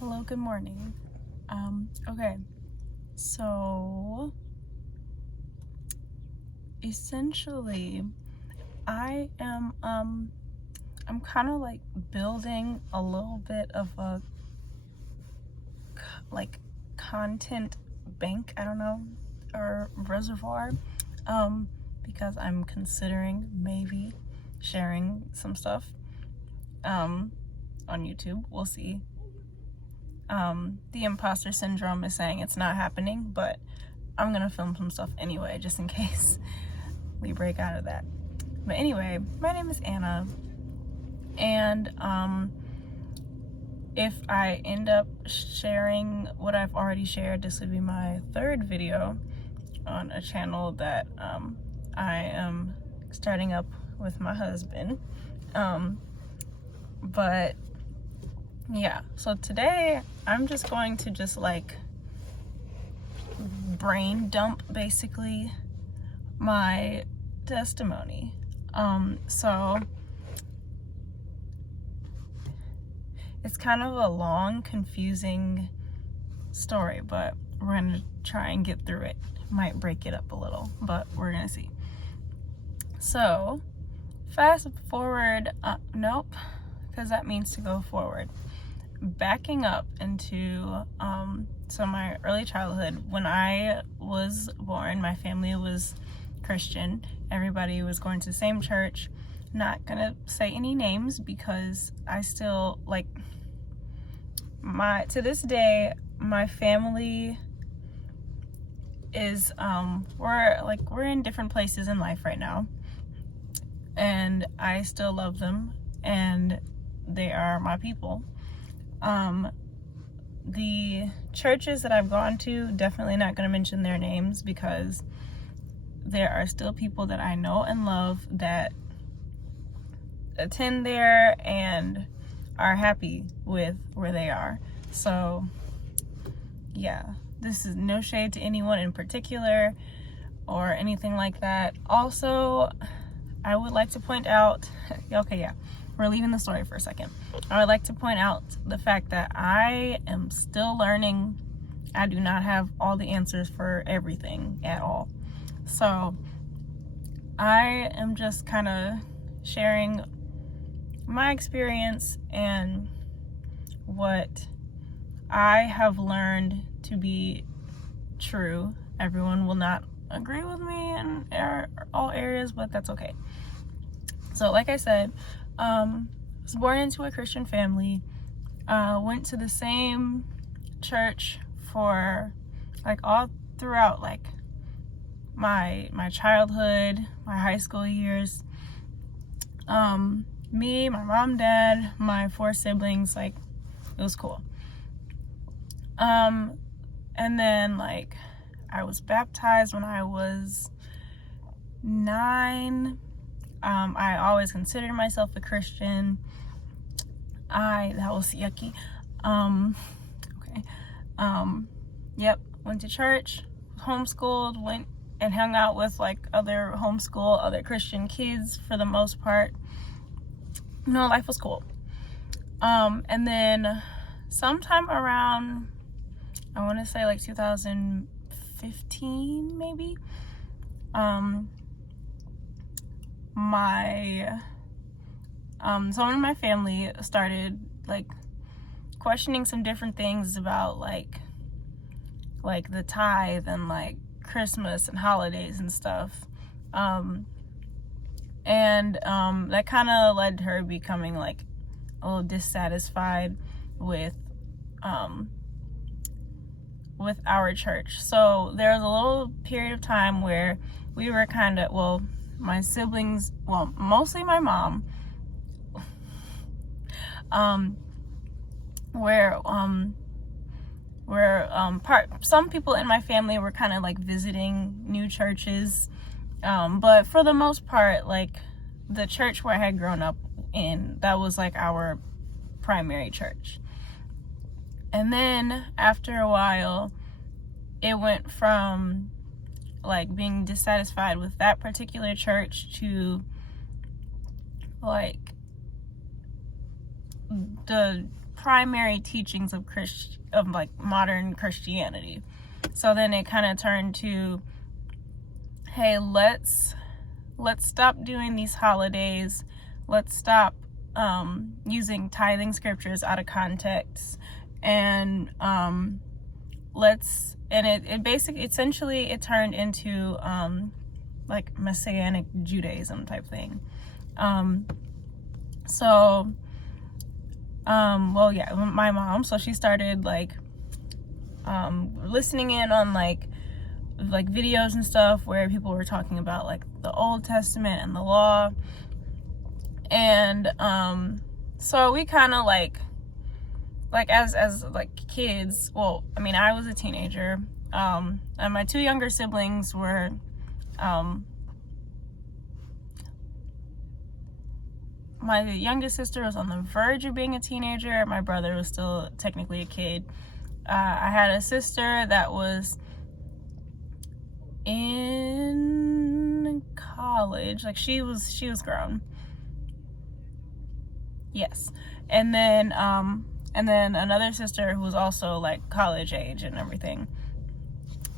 Hello, good morning. Okay, so essentially I'm kind of like building a little bit of a like content bank, I don't know, or reservoir, because I'm considering maybe sharing some stuff on YouTube. We'll see. The imposter syndrome is saying it's not happening, but I'm gonna film some stuff anyway, just in case we break out of that. But anyway, my name is Anna, and if I end up sharing what I've already shared, this would be my third video on a channel that I am starting up with my husband. But yeah, so today I'm just going to just like brain dump basically my testimony. So it's kind of a long, confusing story, but we're gonna try and get through it. Might break it up a little, but we're gonna see. So fast forward, nope, because that means to go forward. Backing up into so my early childhood, when I was born, my family was Christian. Everybody was going to the same church. Not gonna say any names because I still like to this day my family is we're in different places in life right now, and I still love them and they are my people. The churches that I've gone to, definitely not going to mention their names because there are still people that I know and love that attend there and are happy with where they are. So yeah, this is no shade to anyone in particular or anything like that. Also, I would like to point out, okay, yeah, we're leaving the story for a second. I would like to point out the fact that I am still learning. I do not have all the answers for everything at all. So I am just kind of sharing my experience and what I have learned to be true. Everyone will not agree with me in all areas, but that's okay. So like I said, I was born into a Christian family, went to the same church for like all throughout like my childhood, my high school years. Me, my mom, dad, my 4 siblings, like it was cool. And then like I was baptized when I was 9. I always considered myself a Christian. That was yucky. Okay. Yep, went to church, homeschooled, went and hung out with like other Christian kids for the most part. No, life was cool. And then sometime around, I want to say like 2015 maybe, someone in my family started like questioning some different things about like the tithe and like Christmas and holidays and stuff. That kind of led to her becoming like a little dissatisfied with our church. So there was a little period of time where we were kind of, well, my siblings, well, mostly my mom, some people in my family were kind of like visiting new churches, but for the most part, like the church where I had grown up in, that was like our primary church. And then after a while, it went from like being dissatisfied with that particular church to like the primary teachings of like modern Christianity. So then it kind of turned to, hey, let's stop doing these holidays. Let's stop using tithing scriptures out of context, and it basically, essentially, it turned into like Messianic Judaism type thing. Well, yeah, my mom, so she started like listening in on like videos and stuff where people were talking about like the Old Testament and the law. And so we kind of like as like kids, well, I mean, I was a teenager, and my two younger siblings were my youngest sister was on the verge of being a teenager. My brother was still technically a kid. I had a sister that was in college, like she was grown. Yes. And then another sister who was also like college age and everything.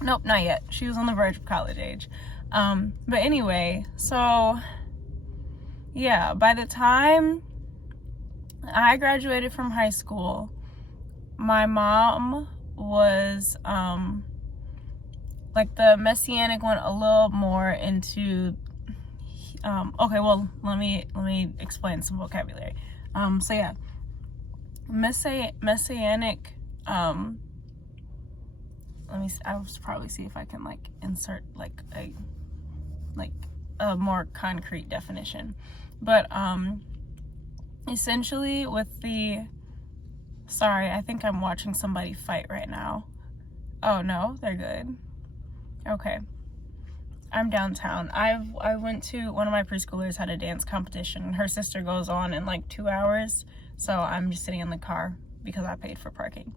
Nope, not yet. She was on the verge of college age. But anyway, so yeah, by the time I graduated from high school, my mom was like the Messianic went a little more into okay, well, let me explain some vocabulary. So yeah, Messianic, I'll probably see if I can like insert like a more concrete definition. But essentially with sorry, I think I'm watching somebody fight right now. Oh no, they're good. Okay. I'm downtown. I went to, one of my preschoolers had a dance competition. Her sister goes on in like 2 hours. So I'm just sitting in the car because I paid for parking.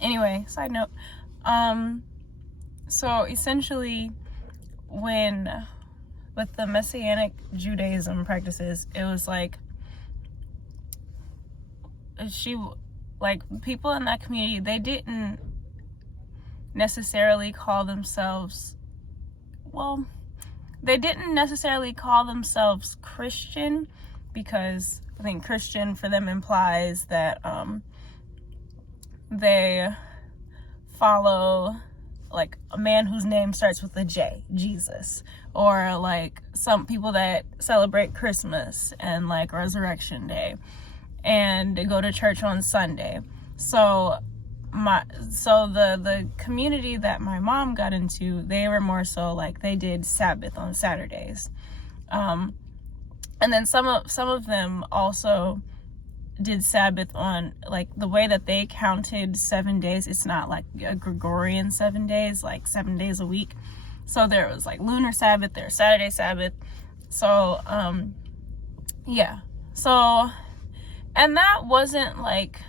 Anyway, side note. So essentially with the Messianic Judaism practices, it was like people in that community, they didn't necessarily call themselves Christian, because I think Christian for them implies that they follow like a man whose name starts with a J, Jesus, or like some people that celebrate Christmas and like Resurrection Day and go to church on Sunday. So the community that my mom got into, they were more so like they did Sabbath on Saturdays, and then some of them also did Sabbath on like the way that they counted 7 days. It's not like a Gregorian 7 days, like 7 days a week. So there was like lunar Sabbath, there's Saturday Sabbath. So yeah. So, and that wasn't like,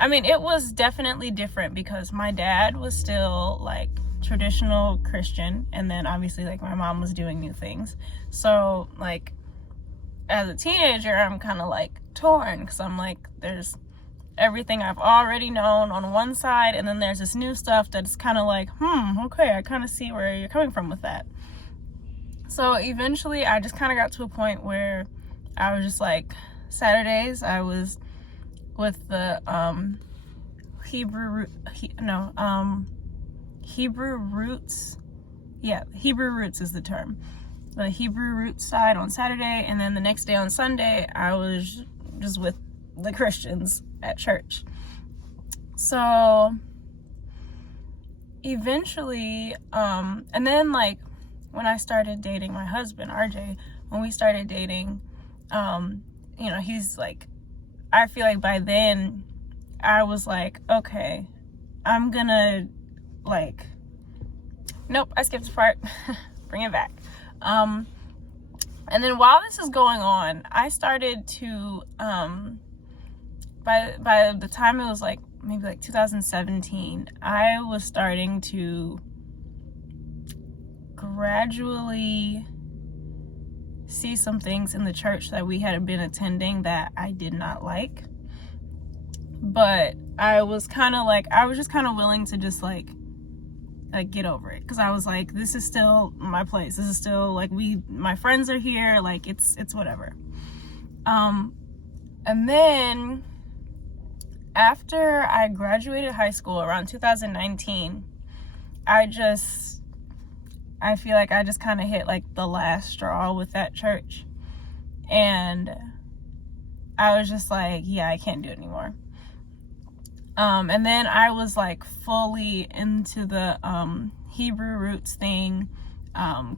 I mean, it was definitely different because my dad was still like traditional Christian, and then obviously like my mom was doing new things. So like as a teenager, I'm kind of like torn because I'm like, there's everything I've already known on one side, and then there's this new stuff that's kind of like, okay, I kind of see where you're coming from with that. So eventually I just kind of got to a point where I was just like, Saturdays I was with the Hebrew roots. Yeah, Hebrew roots is the term. The Hebrew roots side on Saturday, and then the next day on Sunday I was just with the Christians at church. So eventually, and then like when I started dating my husband, RJ, when we started dating, you know, he's like, I feel like by then I was like, okay, I'm gonna like, nope, I skipped a part. Bring it back. And then while this is going on, I started to, by the time it was like maybe like 2017, I was starting to gradually see some things in the church that we had been attending that I did not like. but I was just kind of willing to just like get over it, because I was like, this is still my place, this is still like, my friends are here, like it's whatever. And then after I graduated high school around 2019, I feel like I just kind of hit like the last straw with that church, and I was just like, yeah, I can't do it anymore. And then I was like fully into the Hebrew roots thing,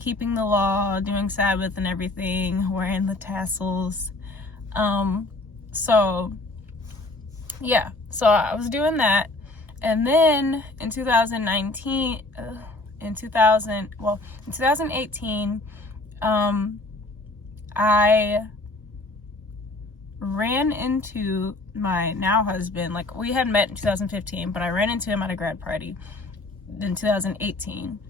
keeping the law, doing Sabbath and everything, wearing the tassels. So yeah, so I was doing that. And then in 2018, I ran into my now husband. Like, we had met in 2015, but I ran into him at a grad party in 2018. And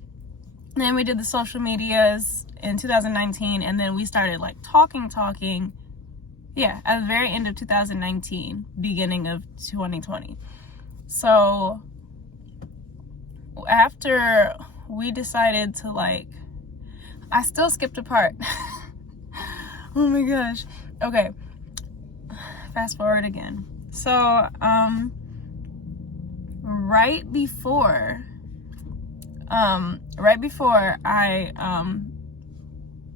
then we did the social medias in 2019, and then we started like talking. Yeah, at the very end of 2019, beginning of 2020. So after we decided to like, I still skipped a part. Oh my gosh. Okay. Fast forward again. So, right before I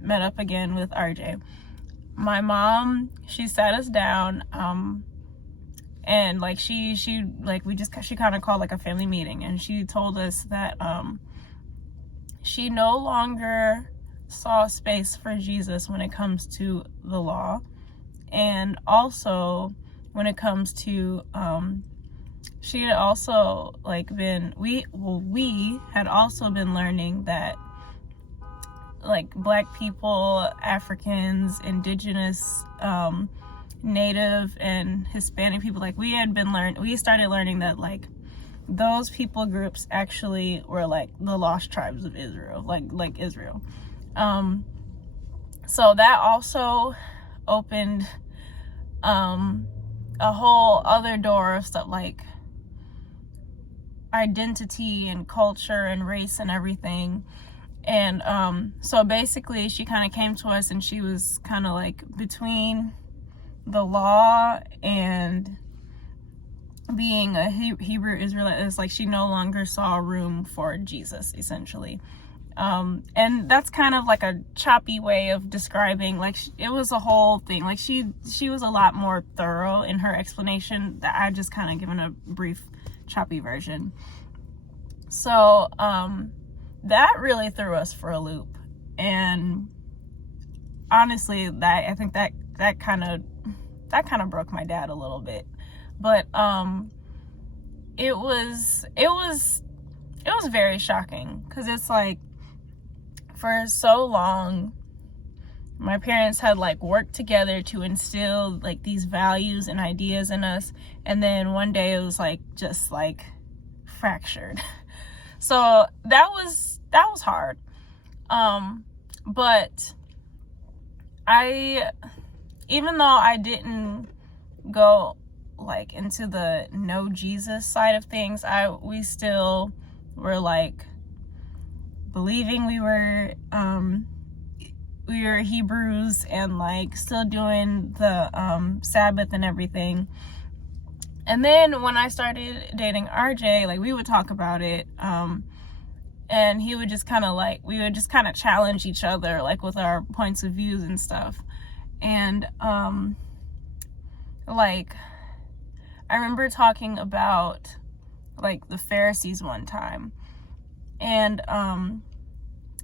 met up again with RJ, my mom, she sat us down, and like she kind of called like a family meeting, and she told us that she no longer saw space for Jesus when it comes to the law, and also when it comes to she had also like we had also been learning that like Black people, Africans, Indigenous, Native and Hispanic people, like we started learning that like those people groups actually were like the lost tribes of Israel, like Israel. So that also opened a whole other door of stuff like identity and culture and race and everything. And so basically she kind of came to us, and she was kind of like between the law and being a Hebrew Israelite. It's like she no longer saw room for Jesus, essentially. And that's kind of like a choppy way of describing, like it was a whole thing. Like she was a lot more thorough in her explanation, that I just kind of given a brief choppy version. So that really threw us for a loop, and honestly I think that kind of broke my dad a little bit. But it was very shocking, because it's like, for so long my parents had like worked together to instill like these values and ideas in us, and then one day it was like just like fractured. So that was hard. But even though I didn't go like into the no Jesus side of things, we still were like believing we were Hebrews, and like still doing the Sabbath and everything. And then when I started dating RJ, like we would talk about it, and he would just kind of like, we would just kind of challenge each other like with our points of views and stuff. And like I remember talking about like the Pharisees one time, and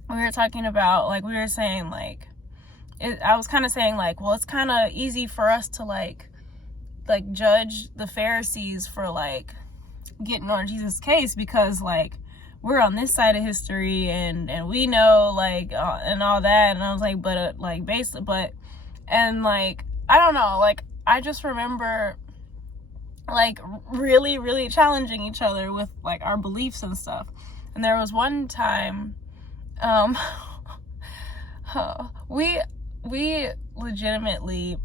we were talking about like, we were saying like, I was kind of saying like, well, it's kind of easy for us to like judge the Pharisees for like getting on Jesus' case, because like we're on this side of history, and we know like and all that. And I was like, but like basically, but, and like I don't know, like I just remember like really, really challenging each other with like our beliefs and stuff. And there was one time we legitimately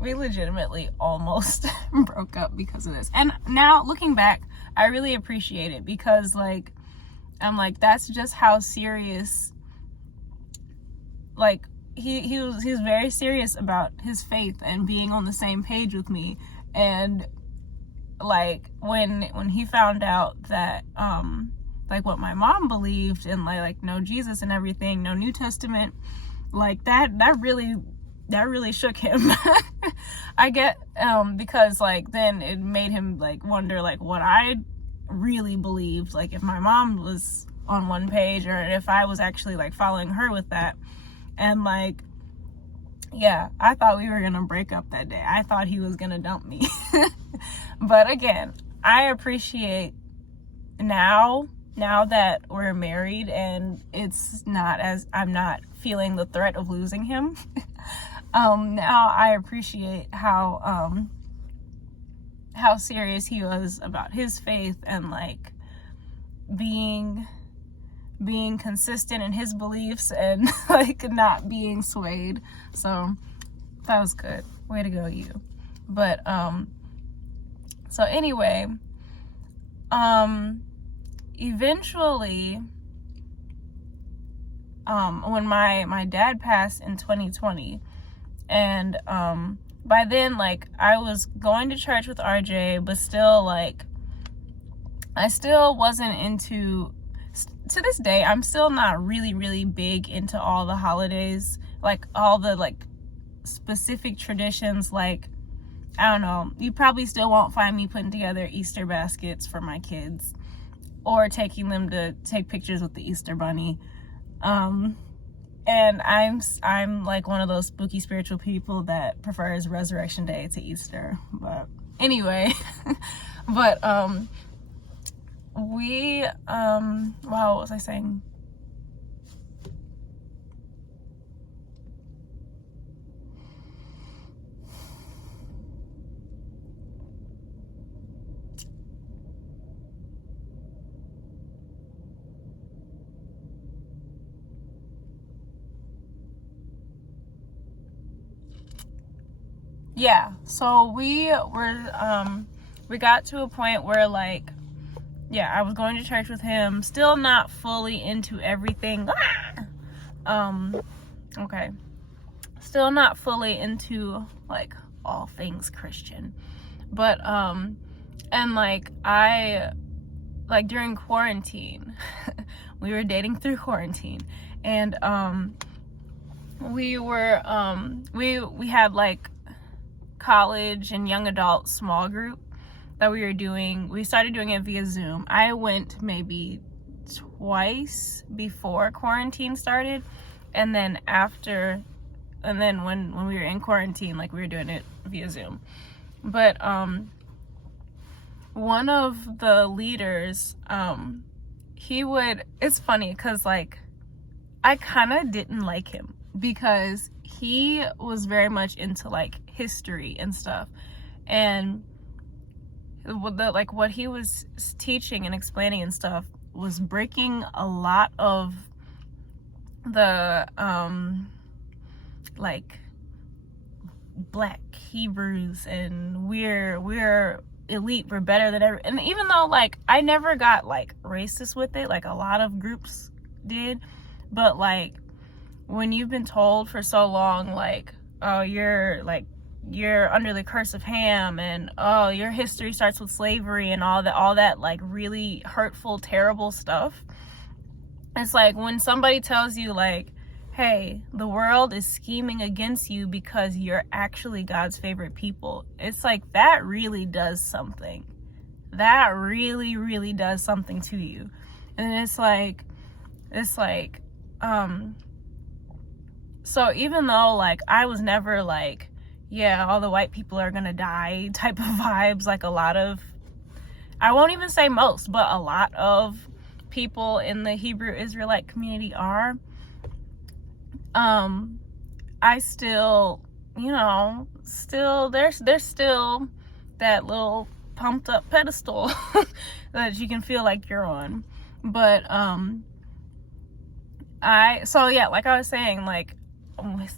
we legitimately almost broke up because of this. And now looking back, I really appreciate it, because like, I'm like, that's just how serious, like, he was very serious about his faith and being on the same page with me. And like, when he found out that like what my mom believed, and like no Jesus and everything, no New Testament, like that really shook him. I get because like then it made him like wonder like what I really believed, like if my mom was on one page, or if I was actually like following her with that. And like, yeah, I thought we were gonna break up that day. I thought he was gonna dump me. But again, I appreciate now that we're married and it's not as, I'm not feeling the threat of losing him. Now I appreciate how serious he was about his faith, and like being consistent in his beliefs, and like not being swayed. So that was good. Way to go, you. But so anyway, eventually, when my dad passed in 2020, and by then, like, I was going to church with RJ, but still, like, I still wasn't into, to this day, I'm still not really big into all the holidays, like all the like specific traditions. Like, I don't know, you probably still won't find me putting together Easter baskets for my kids or taking them to take pictures with the Easter bunny. And I'm like one of those spooky spiritual people that prefers Resurrection Day to Easter. But anyway, but wow, what was I saying? Yeah, so we got to a point where, like, yeah, I was going to church with him, still not fully into everything. Okay. Still not fully into, like, all things Christian. But, and, like, during quarantine, we were dating through quarantine, and, we had, like, college and young adult small group that we were doing. We started doing it via Zoom. I went maybe twice before quarantine started, and then after, and then when we were in quarantine, like, we were doing it via Zoom. But one of the leaders, it's funny because, like, I kind of didn't like him because he was very much into, like, history and stuff, and what he was teaching and explaining and stuff was breaking a lot of the like Black Hebrews, and we're elite, we're better than ever. And even though, like, I never got, like, racist with it, like a lot of groups did, but, like, when you've been told for so long, like, oh, you're under the curse of Ham, and oh, your history starts with slavery, and all that like really hurtful, terrible stuff. It's like when somebody tells you, like, hey, the world is scheming against you because you're actually God's favorite people. It's like, that really does something. That really does something to you. And it's like, so even though, like, I was never like, yeah, all the white people are gonna die type of vibes, like a lot of, I won't even say most, but a lot of people in the Hebrew Israelite community are, I still, you know, there's still that little pumped up pedestal that you can feel like you're on. But so yeah, like I was saying, like,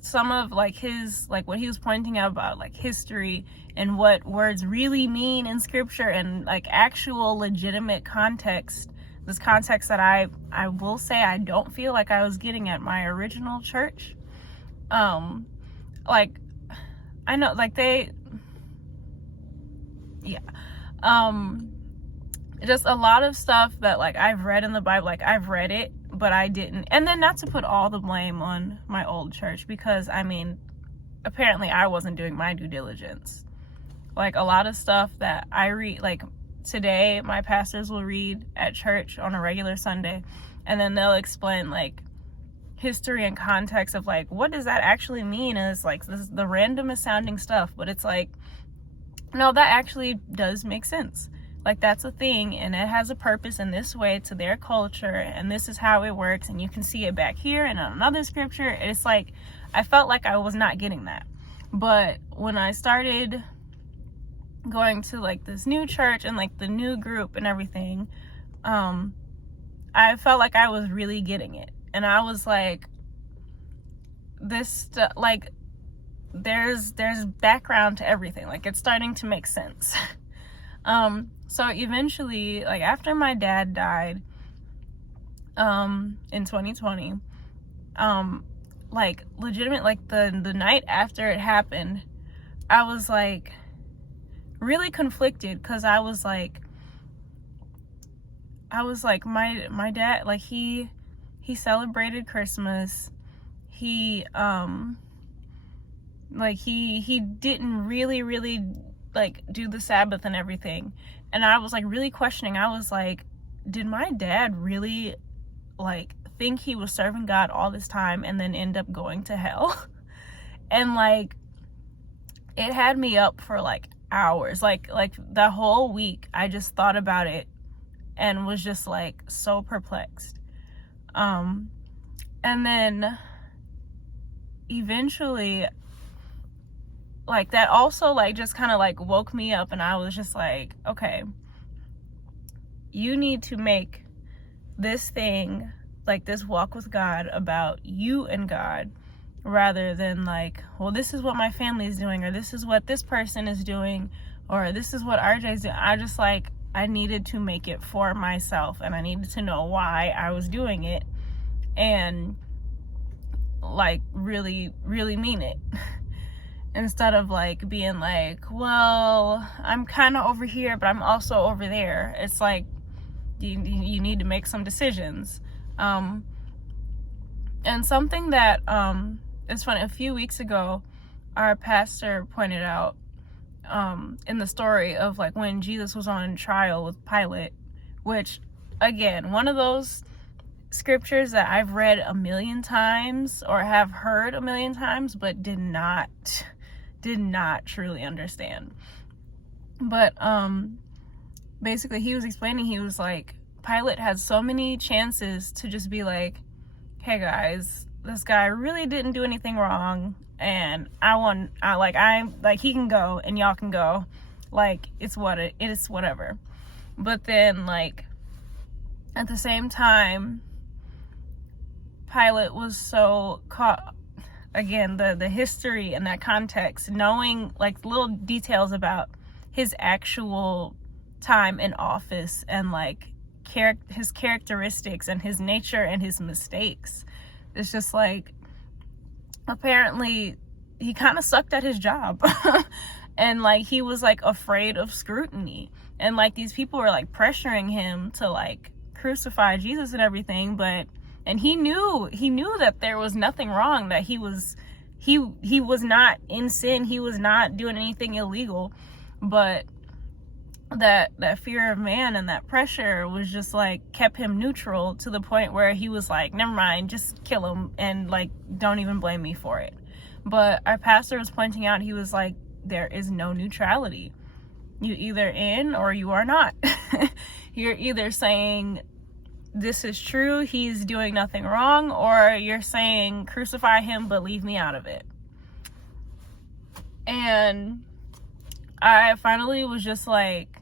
some of like his, like what he was pointing out about like history and what words really mean in scripture and like actual legitimate context, this context that I will say I don't feel like I was getting at my original church. Like I know like just a lot of stuff that like I've read in the Bible, like I've read it, but I didn't. And then not to put all the blame on my old church, because I mean, apparently I wasn't doing my due diligence. Like a lot of stuff that I read, like today my pastors will read at church on a regular Sunday, and then they'll explain like history and context of like, what does that actually mean? And it's like, this is the randomest sounding stuff, but it's like, no, that actually does make sense. Like that's a thing, and it has a purpose in this way to their culture, and this is how it works, and you can see it back here and on another scripture. It's like I felt like I was not getting that. But when I started going to like this new church and like the new group and everything, I felt like I was really getting it. And I was like, this like there's background to everything. Like it's starting to make sense. So eventually, like after my dad died, in 2020, like legitimate, like the night after it happened, I was like really conflicted, because I was like my dad, like he celebrated Christmas. He like he didn't really like do the Sabbath and everything, and I was like really questioning. I was like, did my dad really like think he was serving God all this time and then end up going to hell? And like it had me up for like hours, like the whole week I just thought about it and was just like so perplexed. And then eventually, like that also like just kind of like woke me up, and I was just like, okay, you need to make this thing, like this walk with God, about you and God, rather than like, well, this is what my family is doing, or this is what this person is doing, or this is what RJ's doing. I needed to make it for myself, and I needed to know why I was doing it, and like really mean it. Instead of like being like, well, I'm kind of over here, but I'm also over there. It's like you need to make some decisions. And something that is funny, a few weeks ago, our pastor pointed out in the story of like when Jesus was on trial with Pilate, which again, one of those scriptures that I've read a million times or have heard a million times, but did not truly understand. But basically he was explaining, he was like, Pilate had so many chances to just be like, hey guys, this guy really didn't do anything wrong, and he can go and y'all can go, like it's whatever. But then like at the same time, Pilate was so caught, again, the history and that context, knowing like little details about his actual time in office and like his characteristics and his nature and his mistakes. It's just like, apparently he kind of sucked at his job. And like he was like afraid of scrutiny, and like these people were like pressuring him to like crucify Jesus and everything, and he knew that there was nothing wrong, that he was not in sin, he was not doing anything illegal, but that fear of man and that pressure was just like kept him neutral, to the point where he was like, never mind, just kill him, and like don't even blame me for it. But our pastor was pointing out, he was like, there is no neutrality. You either in or you are not. You're either saying this is true, he's doing nothing wrong, or you're saying crucify him but leave me out of it. And I finally was just like,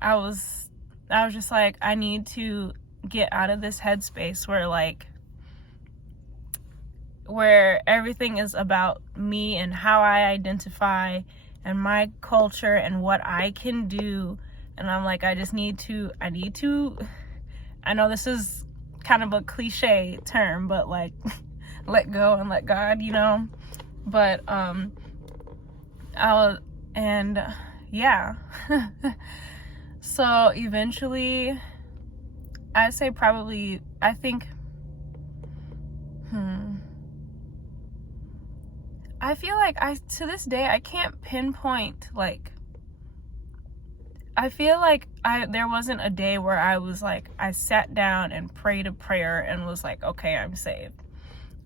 I was just like, I need to get out of this headspace where like where everything is about me and how I identify and my culture and what I can do. And I'm like, I need to, I know this is kind of a cliche term, but like, let go and let God, you know? But, yeah. So eventually, I'd say probably, I think, I feel like to this day, I can't pinpoint, like, I feel like there wasn't a day where I was like, I sat down and prayed a prayer and was like, okay, I'm saved.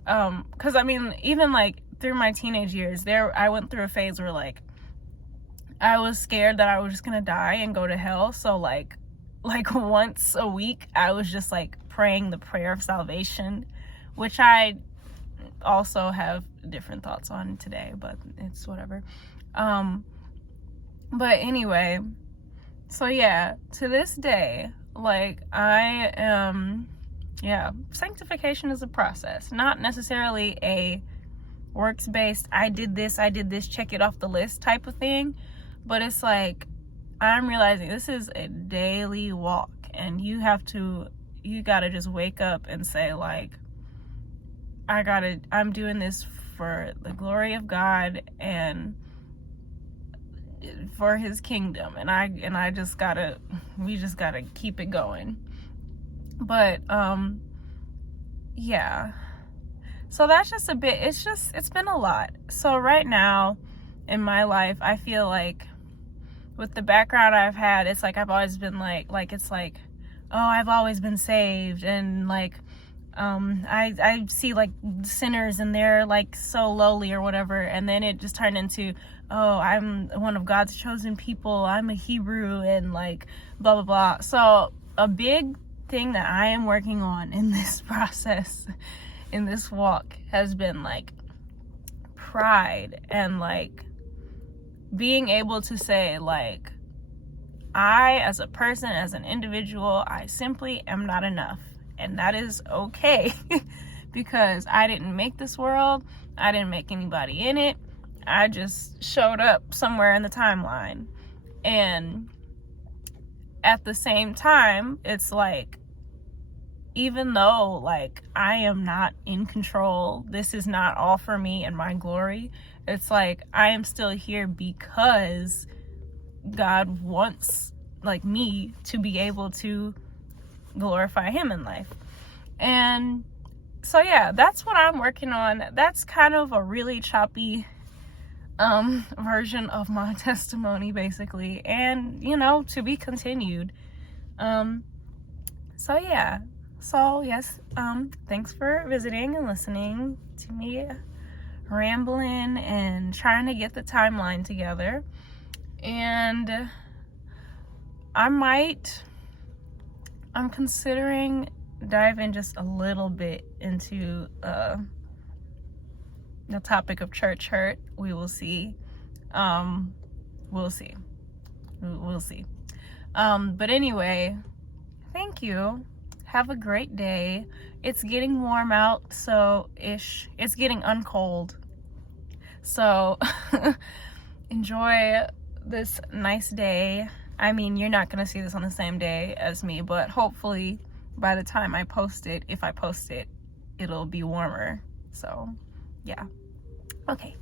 Cause I mean, even like through my teenage years I went through a phase where like, I was scared that I was just gonna die and go to hell. So like once a week, I was just like praying the prayer of salvation, which I also have different thoughts on today, but it's whatever. But anyway, so yeah, to this day, like I am, sanctification is a process, not necessarily a works-based, I did this, check it off the list type of thing, but it's like, I'm realizing this is a daily walk, and you gotta just wake up and say like, I'm doing this for the glory of God and for his kingdom, and we just gotta keep it going. But yeah, so that's just a bit, it's been a lot. So right now in my life, I feel like with the background I've had, it's like I've always been like it's like, oh, I've always been saved, and like I see like sinners and they're like so lowly or whatever, and then it just turned into, oh, I'm one of God's chosen people, I'm a Hebrew, and like blah blah blah. So a big thing that I am working on in this process, in this walk, has been like pride, and like being able to say like, I as a person, as an individual, I simply am not enough. And that is okay, because I didn't make this world, I didn't make anybody in it, I just showed up somewhere in the timeline. And at the same time, it's like, even though like I am not in control, this is not all for me and my glory, it's like I am still here because God wants like me to be able to glorify him in life. And so yeah, that's what I'm working on. That's kind of a really choppy version of my testimony, basically, and you know, to be continued. So yeah, so yes, thanks for visiting and listening to me rambling and trying to get the timeline together. And I'm considering diving just a little bit into the topic of church hurt. We will see. We'll see. But anyway, thank you. Have a great day. It's getting warm out, so it's getting uncold. So enjoy this nice day. I mean, you're not going to see this on the same day as me, but hopefully by the time I post it, if I post it, it'll be warmer. So, yeah. Okay.